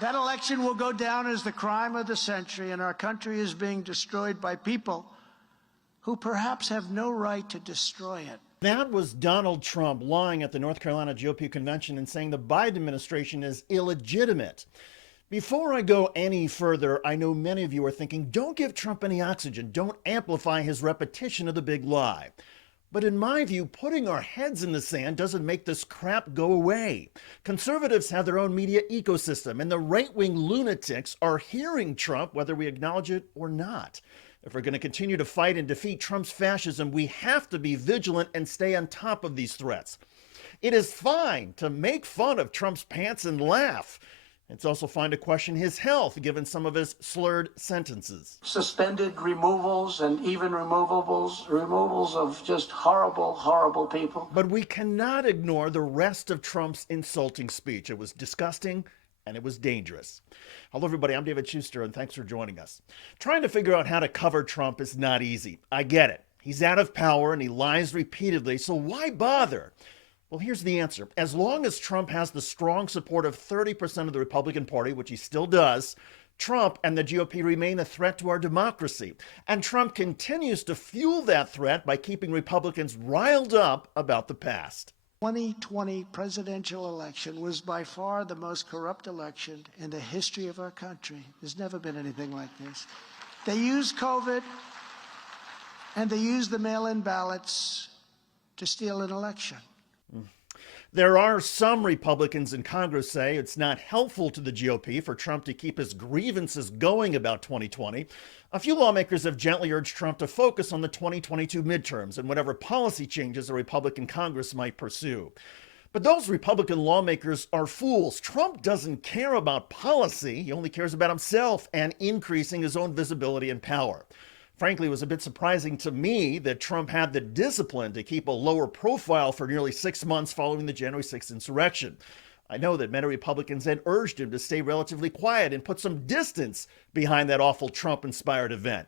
That election will go down as the crime of the century, and our country is being destroyed by people who perhaps have no right to destroy it. That was Donald Trump lying at the North Carolina GOP convention and saying the Biden administration is illegitimate. Before I go any further, I know many of you are thinking, don't give Trump any oxygen. Don't amplify his repetition of the big lie. But in my view, putting our heads in the sand doesn't make this crap go away. Conservatives have their own media ecosystem, and the right-wing lunatics are hearing Trump, whether we acknowledge it or not. If we're going to continue to fight and defeat Trump's fascism, we have to be vigilant and stay on top of these threats. It is fine to make fun of Trump's pants and laugh. It's also fine to question his health, given some of his slurred sentences. Suspended removals and even removals of just horrible, horrible people. But we cannot ignore the rest of Trump's insulting speech. It was disgusting and it was dangerous. Hello, everybody. I'm David Shuster, and thanks for joining us. Trying to figure out how to cover Trump is not easy. I get it. He's out of power and he lies repeatedly, so why bother? Well, here's the answer. As long as Trump has the strong support of 30% of the Republican Party, which he still does, Trump and the GOP remain a threat to our democracy. And Trump continues to fuel that threat by keeping Republicans riled up about the past. 2020 presidential election was by far the most corrupt election in the history of our country. There's never been anything like this. They used COVID and they used the mail-in ballots to steal an election. There are some Republicans in Congress say it's not helpful to the GOP for Trump to keep his grievances going about 2020. A few lawmakers have gently urged Trump to focus on the 2022 midterms and whatever policy changes a Republican Congress might pursue. But those Republican lawmakers are fools. Trump doesn't care about policy. He only cares about himself and increasing his own visibility and power. Frankly, it was a bit surprising to me that Trump had the discipline to keep a lower profile for nearly 6 months following the January 6th insurrection. I know that many Republicans had urged him to stay relatively quiet and put some distance behind that awful Trump-inspired event.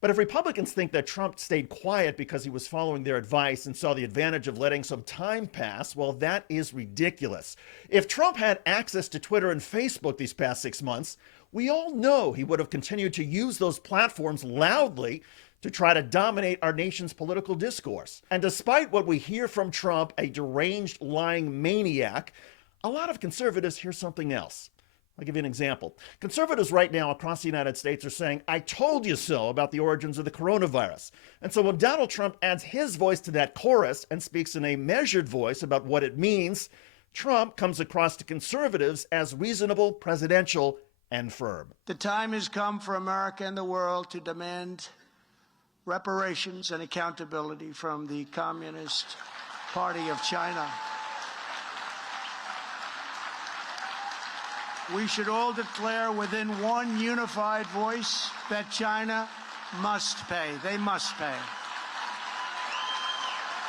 But if Republicans think that Trump stayed quiet because he was following their advice and saw the advantage of letting some time pass, well, that is ridiculous. If Trump had access to Twitter and Facebook these past 6 months, we all know he would have continued to use those platforms loudly to try to dominate our nation's political discourse. And despite what we hear from Trump, a deranged, lying maniac, a lot of conservatives hear something else. I'll give you an example. Conservatives right now across the United States are saying, "I told you so," about the origins of the coronavirus. And so when Donald Trump adds his voice to that chorus and speaks in a measured voice about what it means, Trump comes across to conservatives as reasonable, presidential, and firm. The time has come for America and the world to demand reparations and accountability from the Communist Party of China. We should all declare within one unified voice that China must pay. They must pay.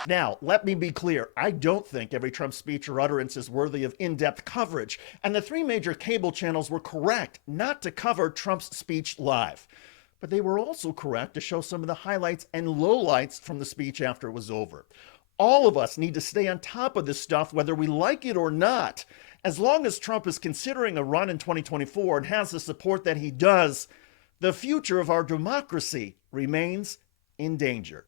Now, let me be clear. I don't think every Trump speech or utterance is worthy of in-depth coverage. And the 3 major cable channels were correct not to cover Trump's speech live. But they were also correct to show some of the highlights and lowlights from the speech after it was over. All of us need to stay on top of this stuff, whether we like it or not. As long as Trump is considering a run in 2024 and has the support that he does, the future of our democracy remains in danger.